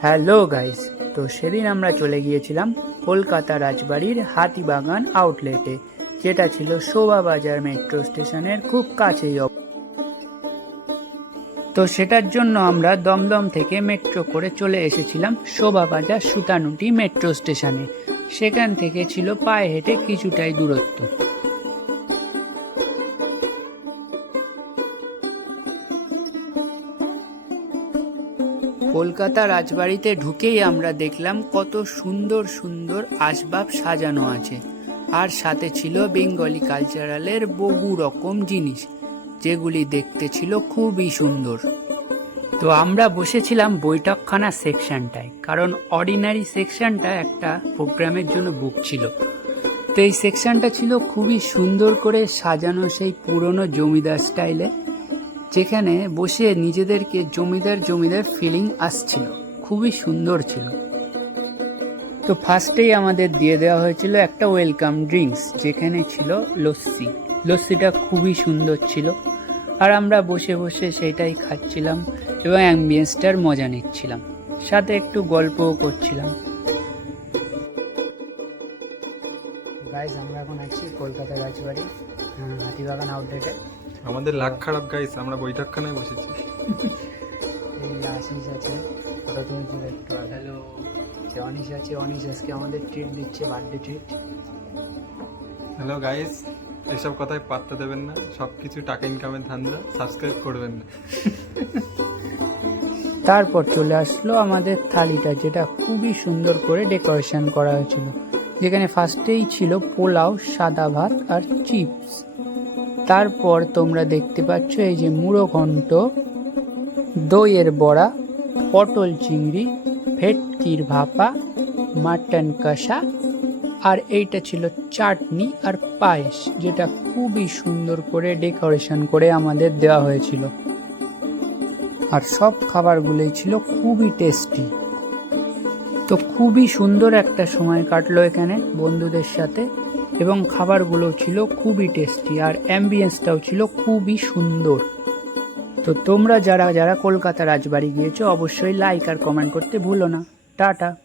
Hello guys তো সেদিন আমরা চলে গিয়েছিলাম কলকাতা রাজবাড়ির হাতিবাগান আউটলেটে যেটা ছিল শোভাবাজার মেট্রো স্টেশনের খুব কাছেই তো সেটার জন্য আমরা দমদম থেকে মেট্রো করে চলে এসেছিলাম শোভাবাজার সুতানুটি মেট্রো স্টেশনে সেখান থেকে ছিল পায়ে হেঁটে কিছুটাই দূরত্ব। কলকাতা রাজবাড়িতে ঢুকেই আমরা দেখলাম কত সুন্দর সুন্দর আসবাব সাজানো আছে। আর সাথে ছিল বেঙ্গলি কালচারালের বহু রকম জিনিস, যেগুলি দেখতে ছিল খুবই সুন্দর। তো আমরা বসেছিলাম বৈঠকখানা সেকশনটায়, কারণ অর্ডিনারি সেকশনটা একটা প্রোগ্রামের জন্য বুক ছিল। তো এই সেকশনটা ছিল খুবই সুন্দর করে সাজানো সেই পুরনো জমিদার স্টাইলে। যেখানে বসে নিজেদেরকে জমিদার জমিদার ফিলিং আসছিল, খুবই সুন্দর ছিল। তো ফার্স্টেই আমাদের দিয়ে দেওয়া হয়েছিল একটা ওয়েলকাম ড্রিঙ্কস যেখানে ছিল লস্যি। লস্যিটা খুবই সুন্দর ছিল। আর আমরা বসে বসে সেটাই খাচ্ছিলাম এবং অ্যাম্বিয়েন্সটার মজা নিচ্ছিলাম। সাথে একটু গল্পও করছিলাম। গাইজ আমরা এখন আছি কলকাতা রাজবাড়ি হাতিবাগান আউটলেটে আমাদের লাখ খারাপ গাইস আমরা বৈঠকখানায় বসেছি। আশিস আছে ফটো তুলছিল একটু হ্যালো অনিশ আছে অনিশ আজকে আমাদের ট্রিট দিচ্ছে বার্থডে ট্রিট হ্যালো গাইস এসব কথায় পাত্তা দেবেন না সব কিছু টাকা ইনকামের ধান্দা সাবস্ক্রাইব করবেন না। তারপর চলে আসলো আমাদের থালিটা যেটা খুবই সুন্দর করে ডেকোরেশন করা হয়েছিল। যেখানে ফার্স্টেই ছিল পোলাও সাদা ভাত আর চিপস তারপর তোমরা দেখতে পাচ্ছ এই যে মুড়ো ঘন্ট দইয়ের বড়া, পটল চিংড়ি, ভেটকির ভাপা, মাটন কষা, আর এইটা ছিল চাটনি আর পায়েস, যেটা খুবই সুন্দর করে ডেকোরেশন করে আমাদের দেওয়া হয়েছিল। আর সব খাবারগুলোই ছিল খুবই টেস্টি। তো খুবই সুন্দর একটা সময় কাটলো এখানে বন্ধুদের সাথে এবং খাবারগুলো ছিল খুবই টেস্টি আর অ্যাম্বিয়েন্সটাও ছিল খুবই সুন্দর। তো তোমরা যারা যারা কলকাতা রাজবাড়ি গিয়েছো, অবশ্যই লাইক আর কমেন্ট করতে ভুলো না। টাটা।